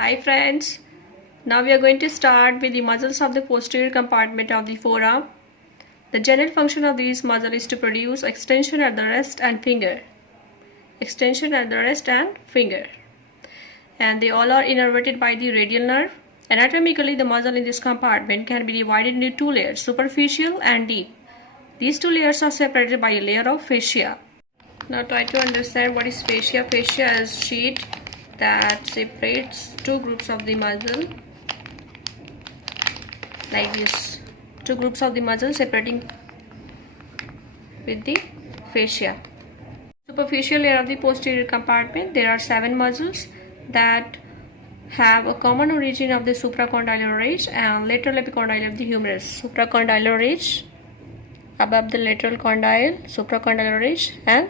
Hi friends, now we are going to start with the muscles of the posterior compartment of the forearm. The general function of these muscles is to produce extension at the wrist and finger. Extension at the wrist and finger. And they all are innervated by the radial nerve. Anatomically, the muscle in this compartment can be divided into two layers, superficial and deep. These two layers are separated by a layer of fascia. Now try to understand what is fascia. Fascia is sheet that separates two groups of the muscle like this. Two groups of the muscle separating with the fascia. Superficial layer of the posterior compartment, there are 7 muscles that have a common origin of the supracondylar ridge and lateral epicondyle of the humerus. Supracondylar ridge above the lateral condyle, supracondylar ridge, and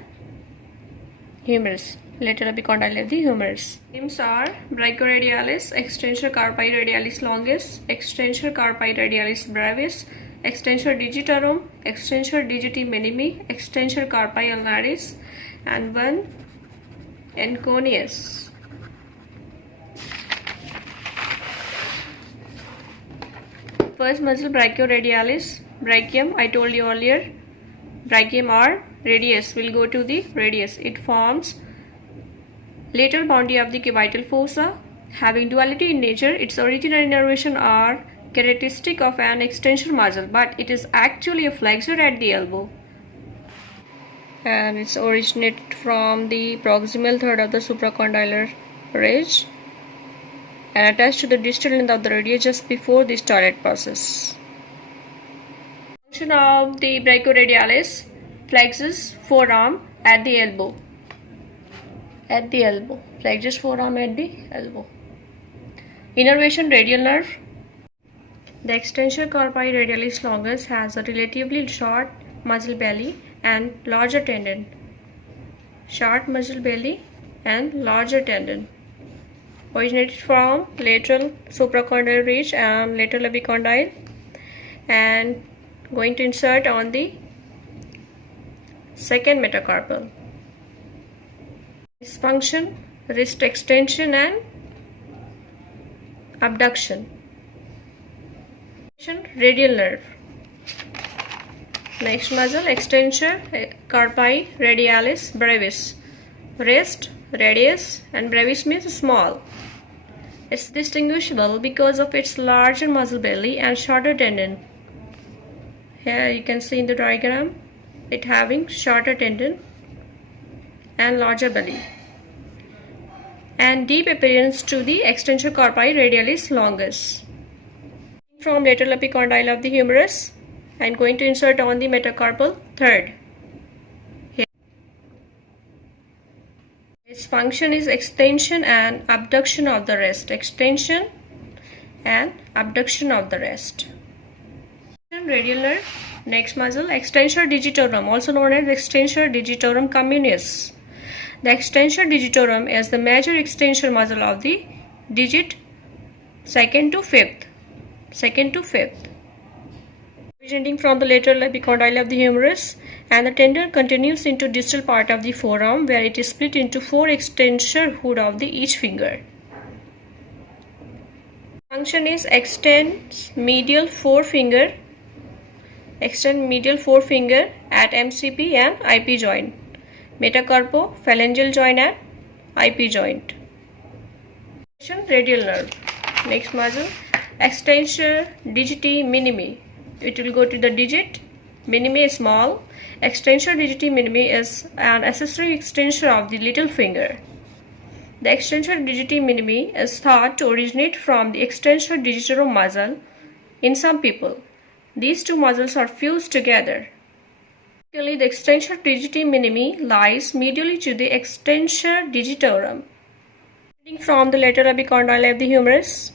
humerus, lateral epicondyle of the humerus. Names are brachioradialis, extensor carpi radialis longus, extensor carpi radialis brevis, extensor digitorum, extensor digiti minimi, extensor carpi ulnaris, and one enconius. First muscle, brachioradialis. Brachium, I told you earlier, brachium or radius will go to the radius. It forms lateral boundary of the cubital fossa. Having duality in nature, its origin and innervation are characteristic of an extensor muscle, but it is actually a flexor at the elbow. And it's originated from the proximal third of the supracondylar ridge and attached to the distal end of the radii just before the stellate process. Function of the brachioradialis: flexes forearm at the elbow. Flexes forearm at the elbow. Innervation, radial nerve. The extensor carpi radialis longus has a relatively short muscle belly and larger tendon. Short muscle belly and larger tendon. Originated from lateral supracondylar ridge and lateral epicondyle, and going to insert on the second metacarpal. Its function: wrist extension and abduction. Radial nerve. Next muscle, extensor carpi radialis brevis. Wrist, radius, and brevis means small. It's distinguishable because of its larger muscle belly and shorter tendon. Here you can see in the diagram it having shorter tendon and larger belly, and deep appearance to the extensor carpi radialis longus. From lateral epicondyle of the humerus and going to insert on the metacarpal third. Here. Its function is extension and abduction of the wrist. Extension and abduction of the wrist. Radial nerve. Next muscle, extensor digitorum, also known as extensor digitorum communis. The extensor digitorum is the major extensor muscle of the digit second to fifth. Originating from the lateral epicondyle of the humerus, and the tendon continues into distal part of the forearm, where it is split into 4 extensor hood of the each finger. Function is extend medial forefinger at MCP and IP joint. Metacarpophalangeal joint at IP joint. Radial nerve. Next muscle, extensor digiti minimi. It will go to the digit. Minimi is small. Extensor digiti minimi is an accessory extensor of the little finger. The extensor digiti minimi is thought to originate from the extensor digitorum muscle in some people. These two muscles are fused together. Typically, the extensor digiti minimi lies medially to the extensor digitorum, from the lateral epicondyle of the humerus,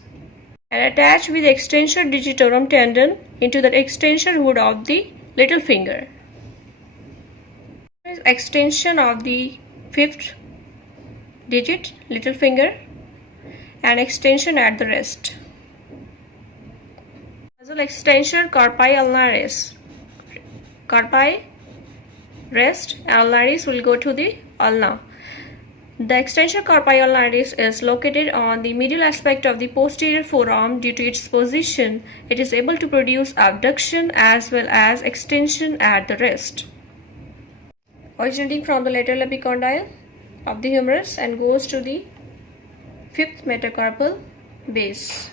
and attached with the extensor digitorum tendon into the extensor hood of the little finger. Extension of the 5th digit, little finger, and extension at the wrist. Muscle extensor carpi ulnaris. Carpi, wrist, ulnaris will go to the ulna. The extensor carpi ulnaris is located on the medial aspect of the posterior forearm. Due to its position, it is able to produce abduction as well as extension at the wrist. Originating from the lateral epicondyle of the humerus and goes to the fifth metacarpal base.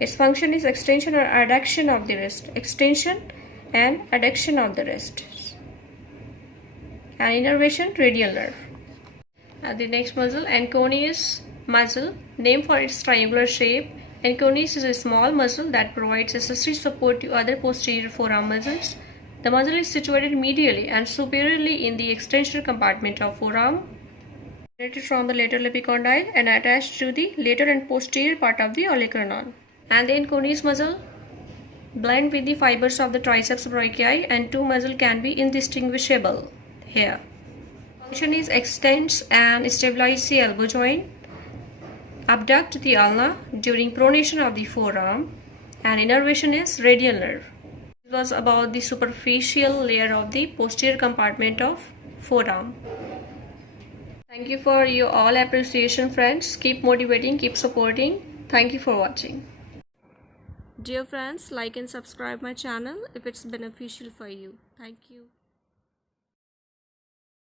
Its function is extension or adduction of the wrist. Extension and adduction of the wrist. And innervation, radial nerve. The next muscle, Anconeus muscle, named for its triangular shape. Anconeus is a small muscle that provides accessory support to other posterior forearm muscles. The muscle is situated medially and superiorly in the extensor compartment of forearm, originated from the lateral epicondyle and attached to the lateral and posterior part of the olecranon. And the Anconeus muscle blend with the fibers of the triceps brachii, and two muscles can be indistinguishable here. Function is extends and stabilize the elbow joint, abduct the ulna during pronation of the forearm, and innervation is radial nerve. This was about the superficial layer of the posterior compartment of forearm. Thank you for your all appreciation, friends. Keep motivating, keep supporting. Thank you for watching. Dear friends, like and subscribe my channel if it's beneficial for you. Thank you.